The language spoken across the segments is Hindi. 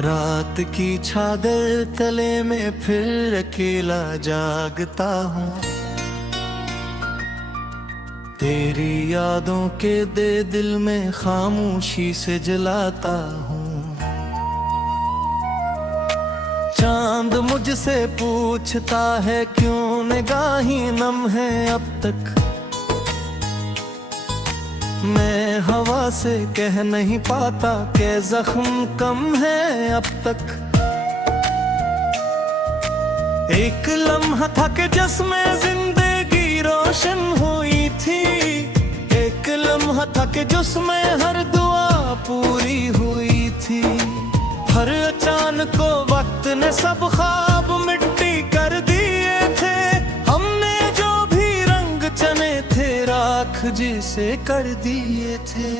रात की चादर तले में फिर अकेला जागता हूँ। तेरी यादों के दे दिल में खामोशी से जलाता हूँ। चांद मुझसे पूछता है क्यों निगाहें नम है अब तक। मैं हवा से कह नहीं पाता कि जख्म कम है अब तक। एक लम्हा था कि जिसमें जिंदगी रोशन हुई थी। एक लम्हा था कि जिसमें हर दुआ पूरी हुई थी। हर अचानक को वक्त ने सब ख्वाब मिट्टी कर दिए थे। हमने जो भी रंग चने थे राख जिसे कर दिए थे।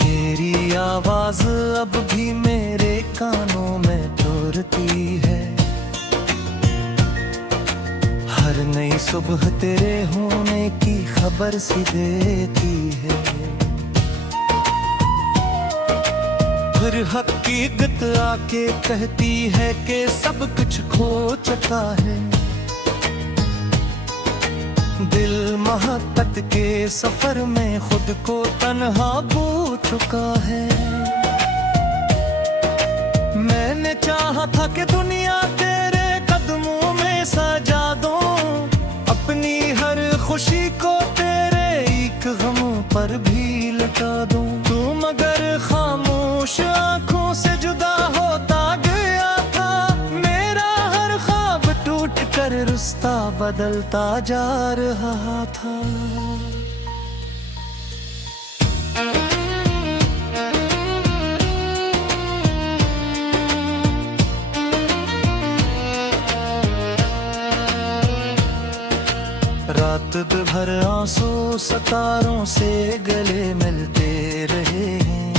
तेरी आवाज अब भी मेरे कानों में टूटती है। हर नई सुबह तेरे होने की खबर सी देती है। फिर हकीकत आके कहती है कि सब कुछ खो चुका है। दिल मोहब्बत के सफर में खुद को तन्हा बो चुका है। मैंने चाहा था कि दुनिया तेरे कदमों में सजा दूं। अपनी हर खुशी को तेरे एक गम पर भी लटा दूं। तू मगर खामोश आंखों से जुदा होता गया था। मेरा हर ख्वाब टूट कर रुस्ता बदलता जा रहा था। रात भर आंसू सितारों से गले मिलते रहे हैं।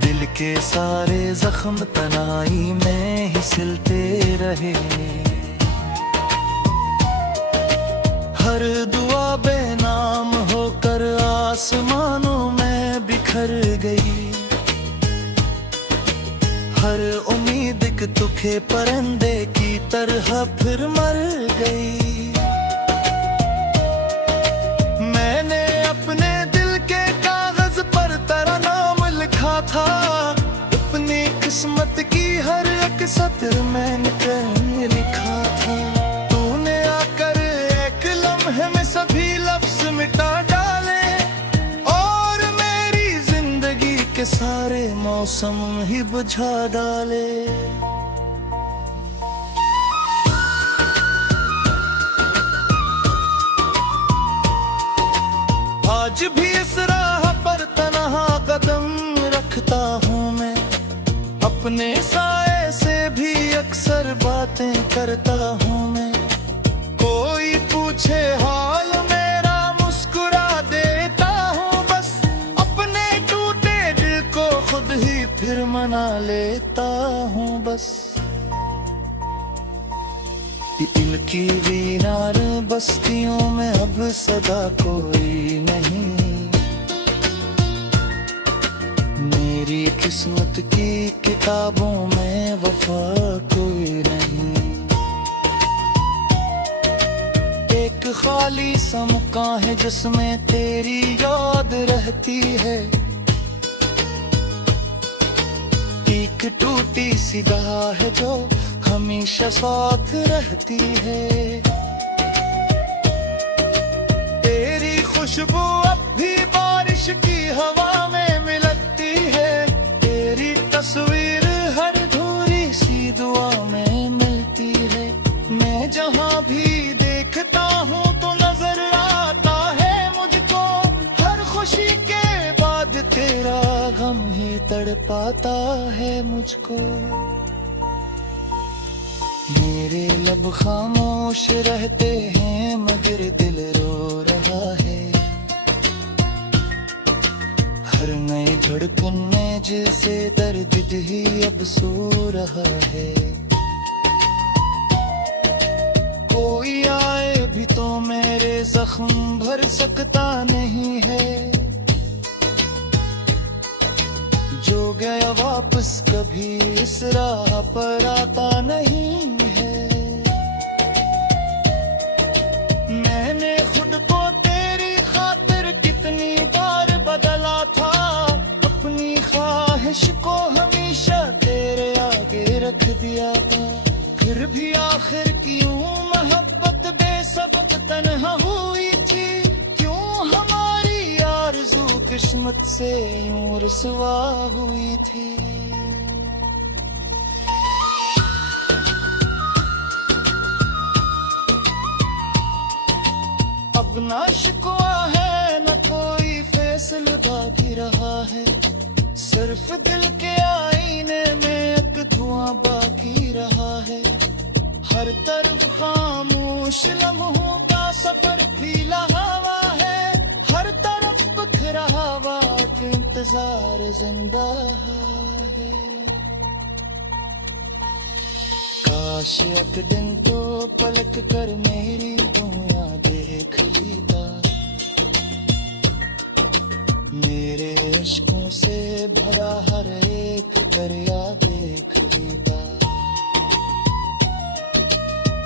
दिल के सारे जख्म तनाई में ही सिलते रहे। हर दुआ बेनाम होकर आसमानों में बिखर गई। हर उम्मीद एक तुखे परिंदे की तरह फिर मर गई। मैंने अपने दिल के कागज पर तेरा नाम लिखा था। अपनी किस्मत की हर एक सत्र मैंने लिखा था। तूने आकर एक लम्हे में सभी लफ्ज मिटा डाले और मेरी जिंदगी के सारे मौसम ही बुझा डाले। आज भी इस राह पर तन्हा कदम रखता हूँ मैं। अपने साए से भी अक्सर बातें करता हूँ मैं। कोई पूछे हाल मेरा मुस्कुरा देता हूँ बस। अपने टूटे दिल को खुद ही फिर मना लेता हूँ बस। इनकी वीरान बस्तियों में अब सदा कोई नहीं। मेरी किस्मत की किताबों में वफा कोई नहीं। एक खाली सा मुकाम है जिसमें तेरी याद रहती है। एक टूटी सी गाह है जो हमेशा साथ रहती है। तेरी खुशबू अब भी बारिश की हवा में मिलती है। तेरी तस्वीर हर अधूरी सी दुआ में मिलती है। मैं जहाँ भी देखता हूँ तो नजर आता है मुझको। हर खुशी के बाद तेरा गम ही तड़पाता है मुझको। मेरे लब खामोश रहते हैं मगर दिल रो रहा है। हर नई धड़कन में जैसे दर्द ही अब सो रहा है। कोई आए भी तो मेरे जख्म भर सकता नहीं है। जो गया वापस कभी इस राह पर आता नहीं है। मैंने खुद को तेरी खातिर कितनी बार बदला था। अपनी ख्वाहिश को हमेशा तेरे आगे रख दिया था। फिर भी आखिर क्यों मोहब्बत बेसबब तन्हा हुई थी। क्यों हमारी आरज़ू किस्मत से यूं रसवा हुई थी। अब ना शिकवा है न कोई फैसला बाकी रहा है। सिर्फ दिल के आईने में एक धुआं बाकी रहा है। हर तरफ खामोश लम्हों का सफर फैला हवा है। हर तरफ बिखरा हवा का इंतजार जिंदा है। काश एक दिन तो पलट कर मेरी दुनिया देख लेता। मेरे इश्कों से भरा हर एक दरिया देख लेता।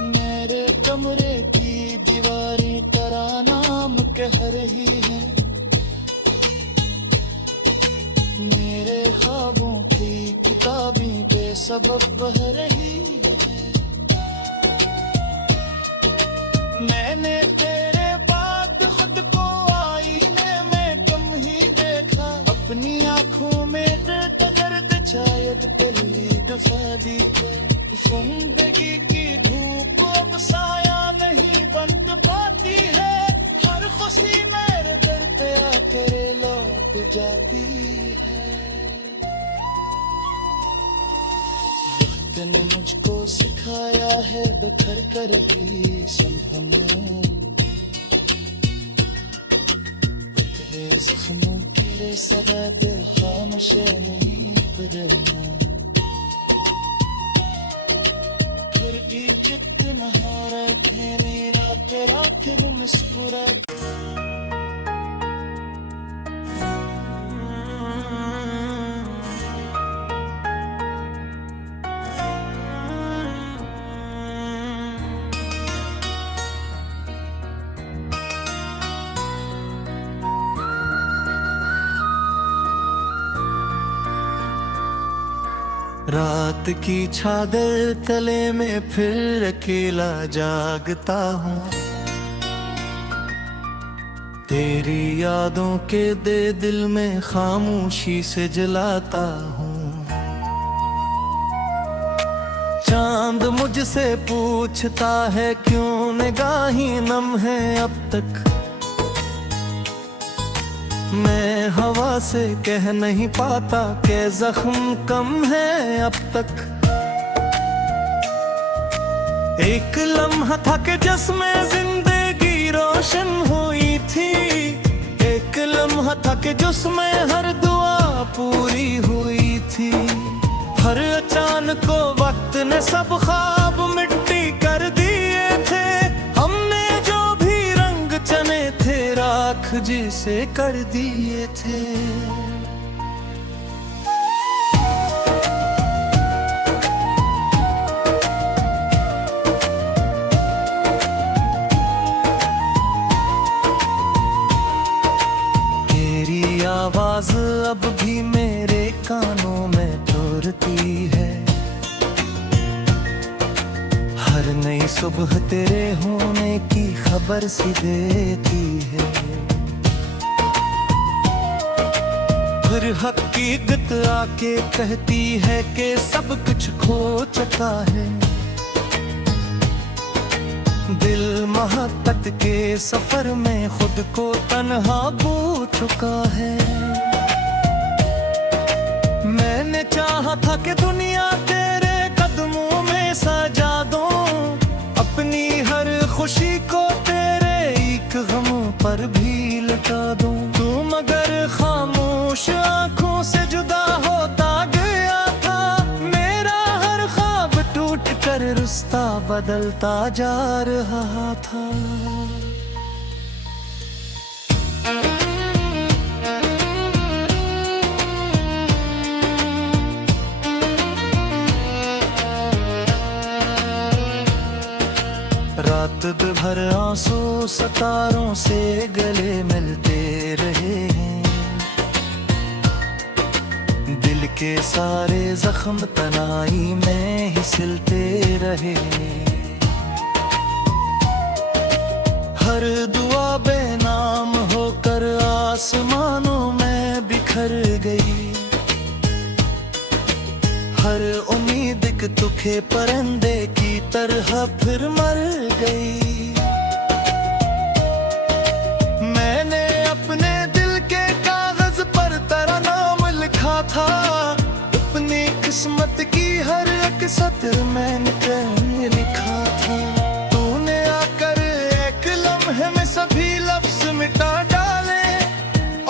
मेरे कमरे की दीवारें तेरा नाम कह रही है। मेरे ख्वाबों की किताबें बेसबब बह रही है। मैंने तेरे बाद खुद को आईने में कम ही देखा। अपनी आंखों में दर्द शायद पहली दफा दिखा। जिंदगी की धूप अब साया नहीं बन पाती है। हर खुशी मेरे दर पे आके लौट जाती है। वक्त ने मुझको सिखाया है बिखर कर भी संभलूं। तेरे जख्मों के सदा दे खामोश नहीं बदलना। की कितना रखे मेरा तेरा फिर मुस्कुरा। रात की चादर तले में फिर अकेला जागता हूँ। तेरी यादों के दे दिल में खामोशी से जलाता हूँ। चांद मुझसे पूछता है क्यों निगाहें नम है अब तक। मैं हवा से कह नहीं पाता कि जख्म कम है अब तक। एक लम्हा था कि जिसमें जिंदगी रोशन हुई थी। एक लम्हा था कि जिसमें हर दुआ पूरी हुई थी। हर अचानक को वक्त ने सब ख्वाब मिट्टी कर दिए थे। हमने जो भी रंग चने थे राख जिसे कर दिए थे। तेरी आवाज अब भी मेरे कानों में तुरती है। हर नई सुबह तेरे होने की खबर सी देती है। फिर हकीकत आके कहती है कि सब कुछ खो चुका है। दिल महातट के सफर में खुद को तन्हा बू चुका है। मैंने चाहा था कि दुनिया तेरे कदमों में सजा दूं। अपनी हर खुशी को तेरे एक गम पर भी लुटा दूं। तू मगर खामोश खामोश आंखों से जुदा होता गया था, मेरा हर ख्वाब टूट कर रुस्ता बदलता जा रहा था। रात भर आंसू सितारों से गले मिलते रहे हैं, दिल के सारे जख्म तनाई में ही सिलते रहे। हर दुआ बेनाम होकर आसमानों में बिखर गई, हर उम्मीद एक दुखे परिंदे की तरह फिर मर गई। मैंने अपने दिल के कागज पर तेरा नाम लिखा था, अपनी किस्मत की हर एक सत्र मैंने लिखा था। तूने आकर एक लम्हे में सभी लफ्ज मिटा डाले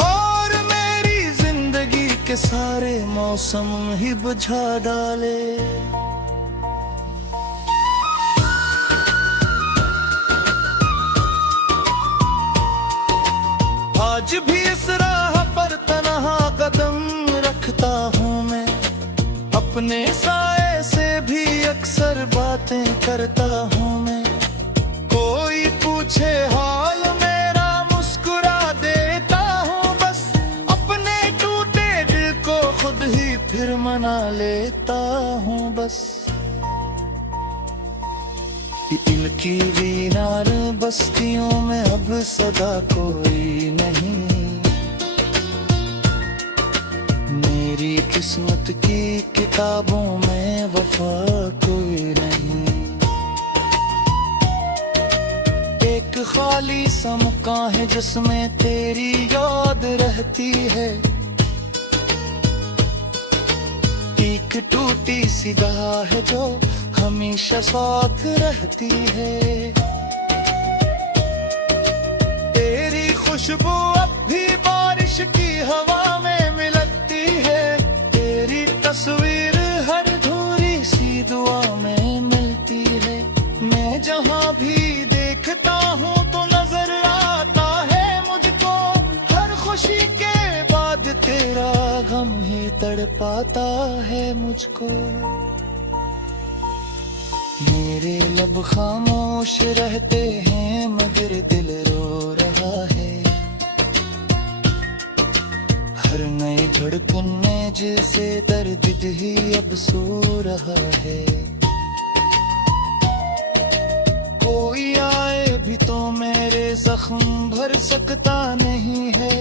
और मेरी जिंदगी के सारे मौसम ही बुझा डाले। आज भी इस राह पर तन्हा कदम रखता हूँ मैं, अपने साए से भी अक्सर बातें करता हूँ मैं। कोई पूछे हाल मेरा मुस्कुरा देता हूँ बस, अपने टूटे दिल को खुद ही फिर मना लेता हूँ बस। इनकी वीरान बस्तियों में अब सदा कोई नहीं, मेरी किस्मत की किताबों में वफा कोई नहीं। एक खाली सा मकान है जिसमें तेरी याद रहती है, एक टूटी सी गाह है जो हमेशा साथ रहती है। तेरी खुशबू अब भी बारिश की हवा में मिलती है, तेरी तस्वीर हर धूरी सी दुआ में मिलती है। मैं जहाँ भी देखता हूँ तो नजर आता है मुझको, हर खुशी के बाद तेरा गम ही तड़पाता है मुझको। मेरे लब खामोश रहते हैं मगर दिल रो रहा है, हर नई धड़कन में जैसे दर्द ही अब सो रहा है। कोई आए भी तो मेरे जख्म भर सकता नहीं है,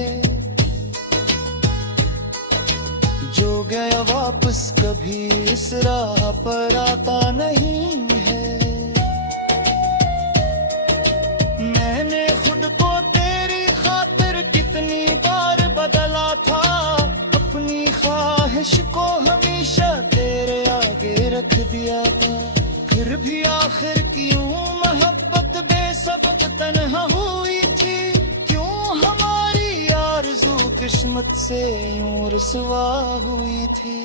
जो गया वापस कभी इस राह पर आता नहीं है। मैंने खुद को तेरी खातिर कितनी बार बदला था, अपनी ख्वाहिश को हमेशा तेरे आगे रख दिया था। फिर भी आखिर क्यों मोहब्बत बेसबब तन्हा हुई थी, क्यों हमारी आरज़ू किस्मत से यूं रुसवा हुई थी।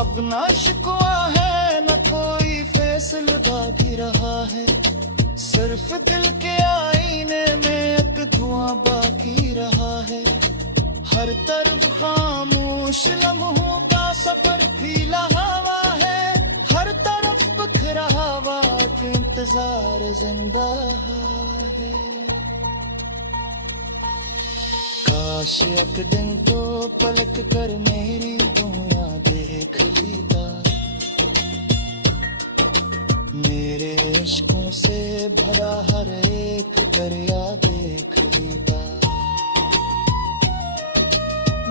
अब ना शिकवा है न कोई फैसला बाकी रहा है, सिर्फ दिल के आईने में एक धुआं बाकी रहा है। हर तरफ खामोश लम्हों का सफर फैला हवा है, हर तरफ बिखरा हवा के इंतजार जिंदा है। काश एक दिन तो पलक कर मेरी दुनिया देख लेता, मेरे इश्कों से भरा हर एक दरिया देख लेता।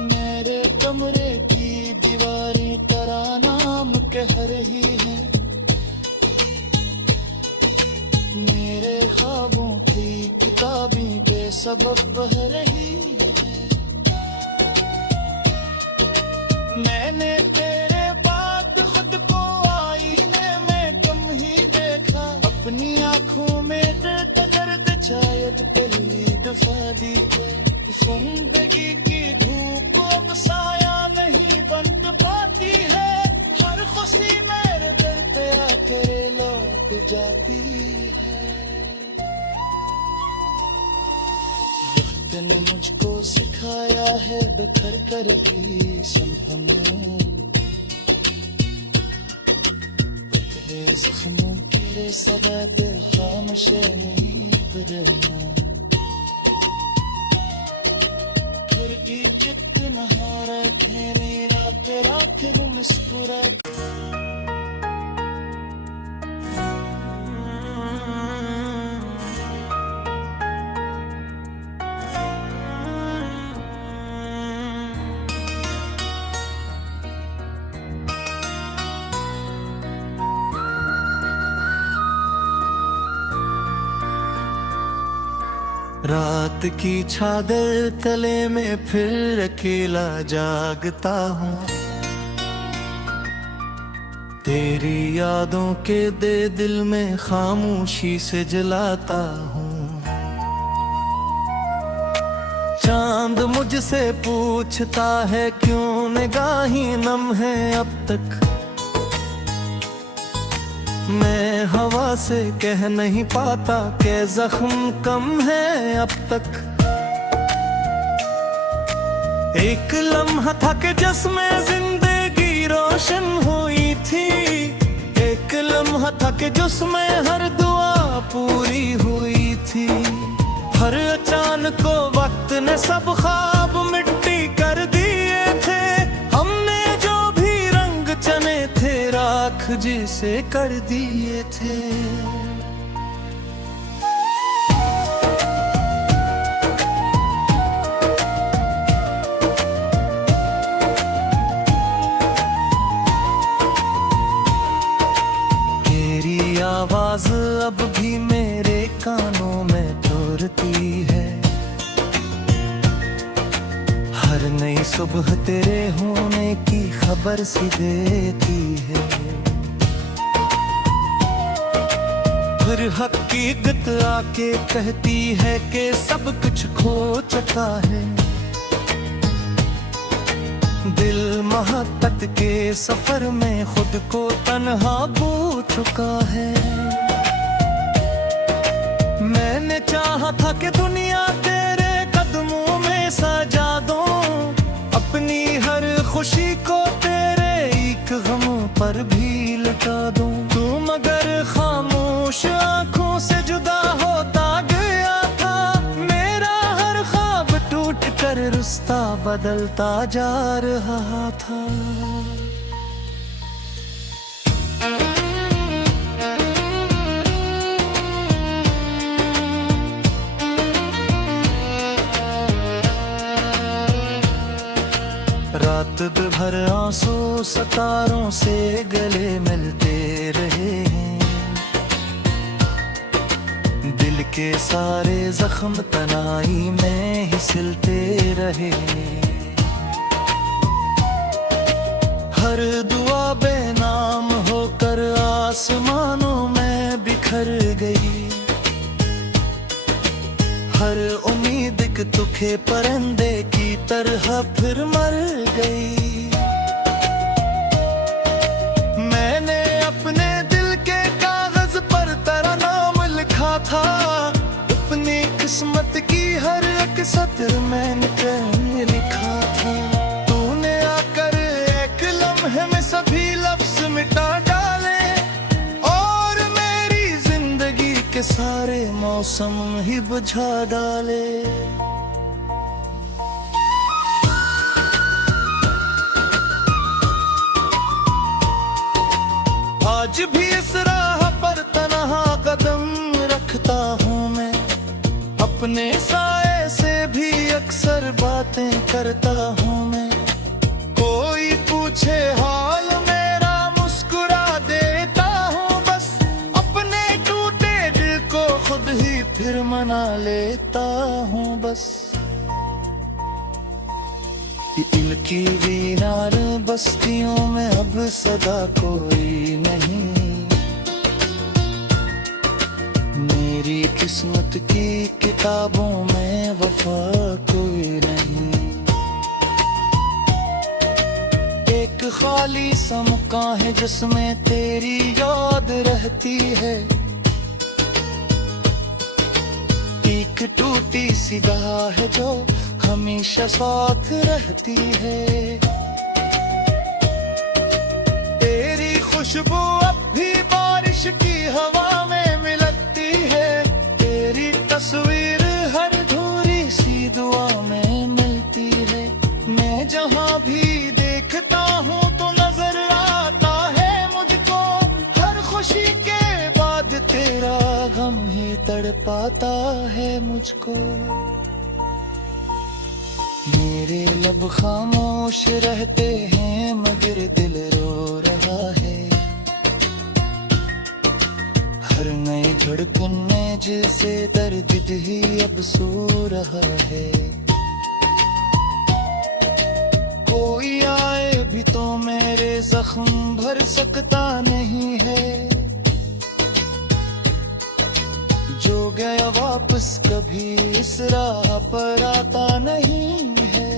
मेरे कमरे की दीवारें तेरा नाम कह रही है, मेरे ख्वाबों की किताबें बेसबब बह रही है। मैंने तेरे बाद खुद को आईने में कम ही देखा, अपनी सी मेरे दर पे आकर लौट जाती है। वक्त ने मुझको सिखाया है बिखर कर भी संभलने, तेरे जख्मों तेरे सदा खामोश नहीं बदलना। फिर भी जितना हारा थे मेरा तेरा फिर मुस्कुरा। रात की चादर तले में फिर अकेला जागता हूँ, तेरी यादों के दे दिल में खामोशी से जलाता हूँ। चांद मुझसे पूछता है क्यों निगाहें नम है अब तक, मैं हवा से कह नहीं पाता कि जख्म कम है अब तक। एक लम्हा था कि जिसमें जिंदगी रोशन हुई थी, एक लम्हा था कि जिसमें हर दुआ पूरी हुई थी। हर अचानक को वक्त ने सब ख्वाब मिट्टी कर दिए थे, हमने जो भी रंग चने थे राख जिसे कर दिए थे। तेरी आवाज अब भी मेरे कानों में टूटती है, हर नई सुबह तेरे होने की खबर सी देती है। फिर हकीकत आके कहती है कि सब कुछ खो चुका है, दिल मोहब्बत के सफर में खुद को तन्हा खो चुका है। मैंने चाहा था कि दुनिया तेरे कदमों में सजा दूं, अपनी हर खुशी को तेरे एक गम पर भी लुटा दूं। तू मगर खामोश आंखों से जुदा होता गया था, मेरा हर ख्वाब टूट कर रुस्ता बदलता जा रहा था। रात भर आंसू सितारों से गले मिलते रहे हैं, दिल के सारे जख्म तनाई में ही सिलते रहे। हर दुआ बेनाम होकर आसमानों में बिखर गई, हर उम्मीद एक दुखे परिंदे की तरह फिर मर गई। मैंने अपने दिल के कागज पर तेरा नाम लिखा था, अपनी किस्मत की हर एक सत्र मैंने लिखा था। तूने आकर एक लम्हे में सभी लफ्ज मिटा डाले, और मेरी जिंदगी के सारे मौसम ही बुझा डाले। आज भी इस राह पर तन्हा कदम रखता हूँ मैं, अपने साए से भी अक्सर बातें करता हूँ मैं। कोई पूछे हाल मेरा मुस्कुरा देता हूँ बस, अपने टूटे दिल को खुद ही फिर मना लेता हूँ बस। दिल की वीरान बस्तियों में अब सदा कोई नहीं, मेरी किस्मत की किताबों में वफा कोई नहीं। एक खाली सा मकान है जिसमें तेरी याद रहती है। एक टूटी सी गाह है जो हमेशा साथ रहती है। तेरी खुशबू अब भी बारिश की हवा में मिलती है। तेरी तस्वीर हर धूरी सी दुआ में मिलती है। मैं जहाँ भी देखता हूँ तो नजर आता है मुझको, हर खुशी के बाद तेरा गम ही तड़पाता है मुझको। मेरे लब खामोश रहते हैं मगर दिल रो रहा है। हर नई धड़कन में जैसे दर्द ही अब सो रहा है। कोई आए भी तो मेरे जख्म भर सकता नहीं है। जो गया वापस कभी इस राह पर आता नहीं है।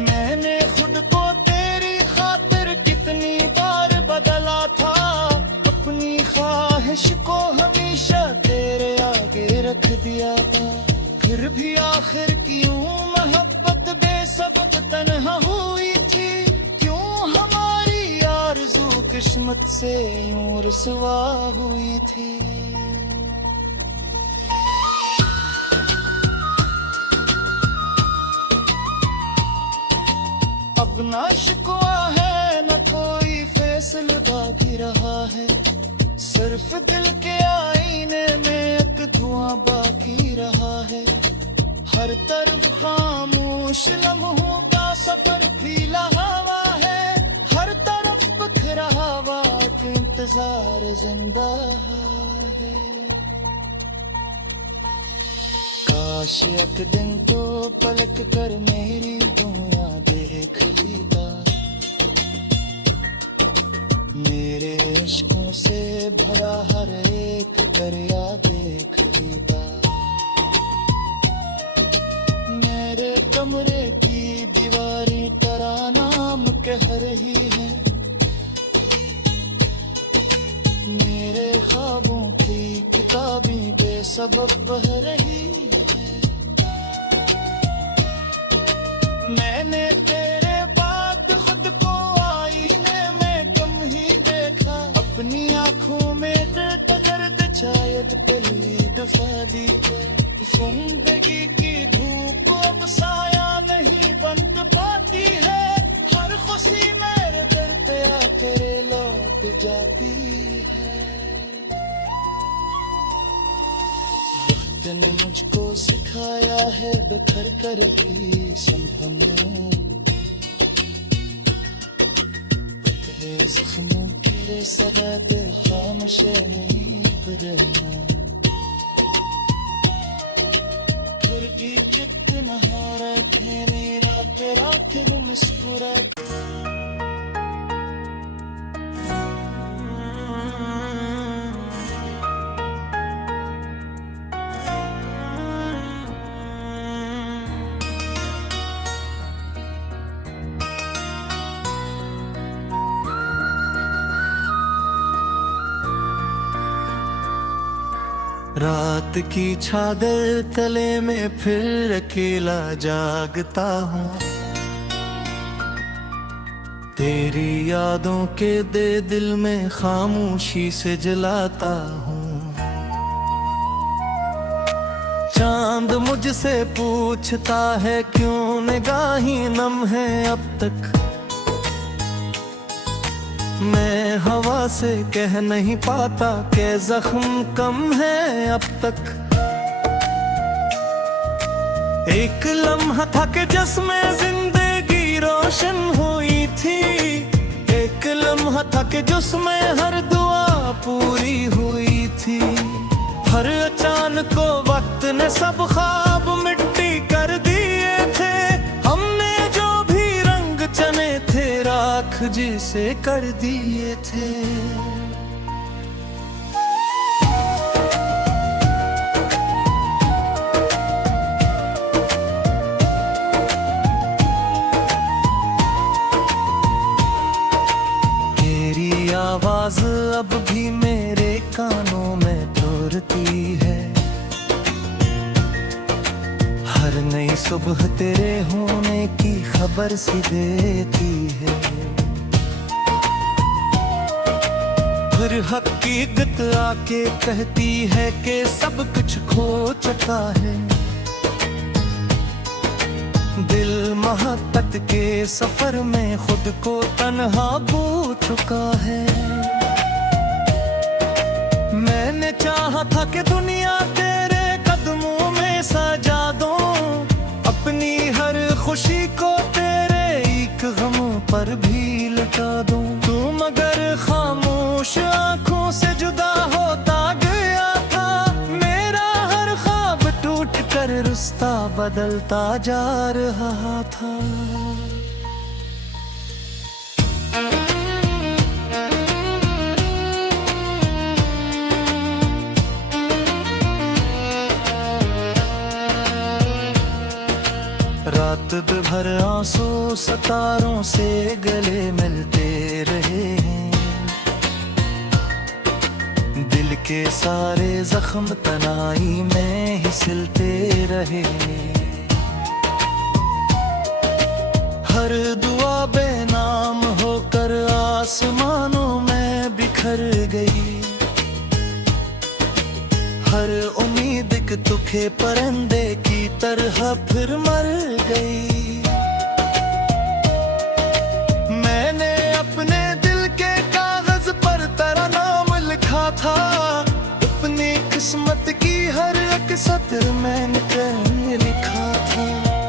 मैंने खुद को तेरी खातिर कितनी बार बदला था। अपनी ख्वाहिश को हमेशा तेरे आगे रख दिया था। फिर भी आखिर क्यों मोहब्बत बेसबब तन्हा हुई थी। क्यों हमारी आरज़ू किस्मत से यूं रुसवा हुई थी। अब ना शिकवा है न कोई फैसला बाकी रहा है। सिर्फ दिल के आईने में एक धुआं बाकी रहा है। हर तरफ खामोश लम्हों का सफर फैला हवा है। हर तरफ बिखरा हवा का इंतजार जिंदा है। काश एक दिन तो पलक कर मेरी दुनिया देख लेता। मेरे इश्कों से भरा हर एक दरिया देख लेता। मेरे कमरे की दीवारें तरानाम कह रही है। मेरे ख्वाबों की किताबें बेसबब बह रही है। मैंने तेरे बाद खुद को आईने में कम ही देखा। अपनी आंखों में दर्द शायद पहली दफा दिखा। जिंदगी की धूप अब साया नहीं बन पाती है। हर खुशी मेरे दर पे आकर लौट जाती है। वक्त ने मुझको सिखाया है बिखर कर भी संभलना। तेरे जख्मों तेरे सदा दे खामोश नहीं बदलना। भी कितना हारत है मेरा तेरा फिर मुस्कुरा। रात की चादर तले में फिर अकेला जागता हूँ। तेरी यादों के दे दिल में खामोशी से जलाता हूँ। चांद मुझसे पूछता है क्यों निगाहें नम है अब तक। मैं हवा से कह नहीं पाता कि जख्म कम है अब तक। एक लम्हा था कि जिसमें जिंदगी रोशन हुई थी। एक लम्हा था कि जिसमें हर दुआ पूरी हुई थी। हर अचानक को वक्त ने सब ख्वाब मिट्टी कर दिए थे। हमने जो भी रंग चने थे राख जिसे कर दिए थे। अब भी मेरे कानों में दौड़ती है। हर नई सुबह तेरे होने की खबर सी देती है। फिर हकीकत आके कहती है कि सब कुछ खो चुका है। दिल मोहब्बत के सफर में खुद को तन्हा खो चुका है। मैंने चाहा था कि दुनिया तेरे कदमों में सजा दूं, अपनी हर खुशी को तेरे एक गम पर भी लुटा दूं। तू मगर खामोश आंखों से जुदा होता गया था। मेरा हर ख्वाब टूट कर रिश्ता बदलता जा रहा था। रात भर आंसू सितारों से गले मिलते रहे हैं। दिल के सारे जख्म तनाई में ही सिलते रहे। हर दुआ बेनाम होकर आसमानों में बिखर गई। हर उम्मीद एक तुखे परिंदे की तरह फिर मर गई। मैंने अपने दिल के कागज पर तेरा नाम लिखा था। अपनी किस्मत की हर एक सत्र मैंने लिखा था।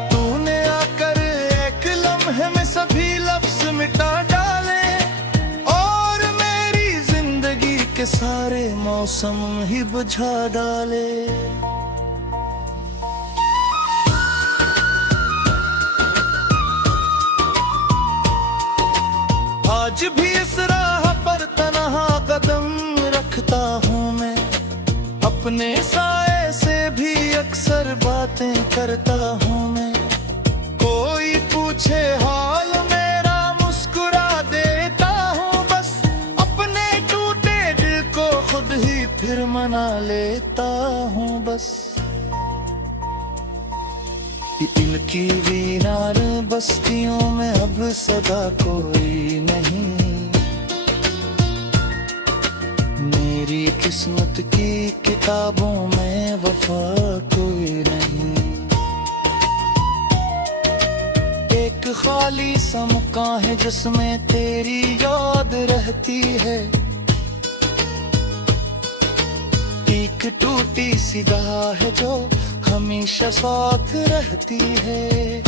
तूने आकर एक लम्हे में सभी लफ्ज मिटा डाले और मेरी जिंदगी के सारे मौसम ही बुझा डाले। आज भी इस राह पर तन्हा कदम रखता हूँ मैं। अपने साए से भी अक्सर बातें करता हूँ मैं। कोई पूछे हाल मेरा मुस्कुरा देता हूँ बस। अपने टूटे दिल को खुद ही फिर मना लेता हूँ बस। दिल की वीरान बस्तियों में अब सदा कोई नहीं। मेरी किस्मत की किताबों में वफा कोई नहीं। एक खाली सा मकान है जिसमें तेरी याद रहती है। एक टूटी सी राह है जो हमेशा साथ रहती है।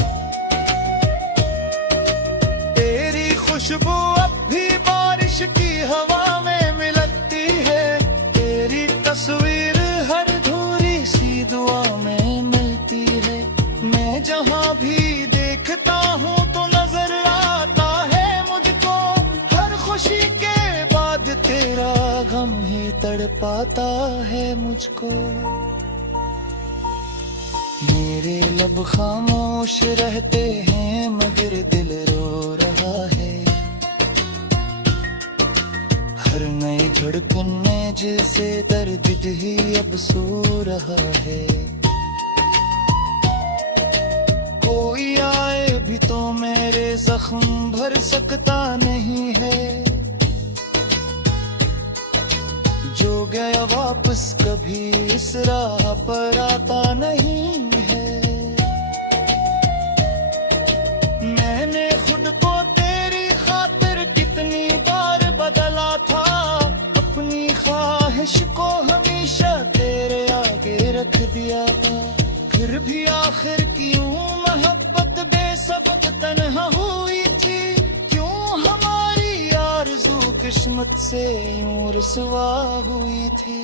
तेरी खुशबू अब भी बारिश की हवा में मिलती है। तेरी तस्वीर हर अधूरी सी दुआ में मिलती है। मैं जहाँ भी देखता हूँ तो नजर आता है मुझको। हर खुशी के बाद तेरा गम ही तड़पाता है मुझको। मेरे लब खामोश रहते हैं मगर दिल रो रहा है। हर नई धड़कन में जैसे दर्द ही अब सो रहा है। कोई आए भी तो मेरे जख्म भर सकता नहीं है। जो गया वापस कभी इस राह पर आता नहीं है। मैंने खुद को तेरी खातिर कितनी बार बदला था। अपनी ख्वाहिश को हमेशा तेरे आगे रख दिया था। फिर भी आखिर क्यों मोहब्बत बेसबब तन्हा हुई थी। क्यों हमारी आरज़ू किस्मत से यूं रुसवा हुई थी।